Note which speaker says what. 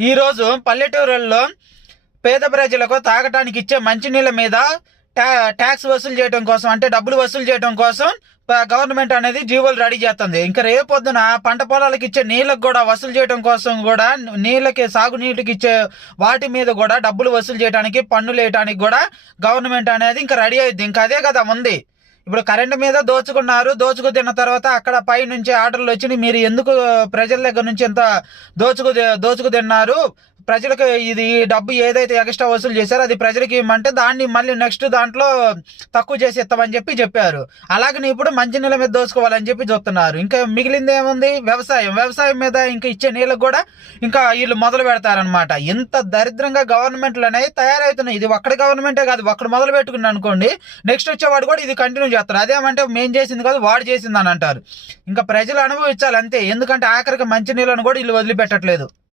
Speaker 1: ఈరోజు పల్లెటూరుల్లో పేద ప్రజలకు తాగటానికి ఇచ్చే మంచినీళ్ళ మీద ట్యా ట్యాక్స్ వసూలు చేయడం కోసం అంటే డబ్బులు వసూలు చేయడం కోసం గవర్నమెంట్ అనేది జీవోలు రెడీ చేస్తుంది. ఇంకా రేపొద్దున పంట పొలాలకు ఇచ్చే నీళ్ళకు కూడా వసూలు చేయడం కోసం కూడా నీళ్ళకి సాగునీటికి ఇచ్చే వాటి మీద కూడా డబ్బులు వసూలు చేయడానికి పన్నులు వేయడానికి కూడా గవర్నమెంట్ అనేది ఇంకా రెడీ అయింది ఇంకా అదే కదా ఉంది. ఇప్పుడు కరెంటు మీద దోచుకున్నారు దోచుకు తిన్న తర్వాత అక్కడ పై నుంచి ఆర్డర్లు వచ్చి మీరు ఎందుకు ప్రజల దగ్గర నుంచి ఎంత దోచుకు దోచుకు తిన్నారు ప్రజలకు ఇది ఈ డబ్బు ఏదైతే ఎక్స్ట్రా వసూలు చేశారో అది ప్రజలకి ఇవ్వమంటే దాన్ని మళ్ళీ నెక్స్ట్ దాంట్లో తక్కువ చేసి ఇస్తామని చెప్పి చెప్పారు. అలాగే ఇప్పుడు మంచి నీళ్ళ మీద దోచుకోవాలని చెప్పి చూస్తున్నారు ఇంకా మిగిలింది ఏముంది? వ్యవసాయం. వ్యవసాయం మీద ఇంకా ఇచ్చే నీళ్ళకు కూడా ఇంకా వీళ్ళు మొదలు పెడతారనమాట ఇంత దరిద్రంగా గవర్నమెంట్లు అనేవి తయారవుతున్నాయి. ఇది ఒక్కడ గవర్నమెంటే కాదు ఒక్కడు మొదలు పెట్టుకుని అనుకోండి నెక్స్ట్ వచ్చేవాడు కూడా ఇది కంటిన్యూ చేస్తారు. అదేమంటే మేం చేసింది కాదు వాడు చేసింది అని అంటారు. ఇంకా ప్రజలు అనుభవించాలి అంతే. ఎందుకంటే ఆఖరికి మంచి నీళ్ళను కూడా వీళ్ళు వదిలిపెట్టట్లేదు.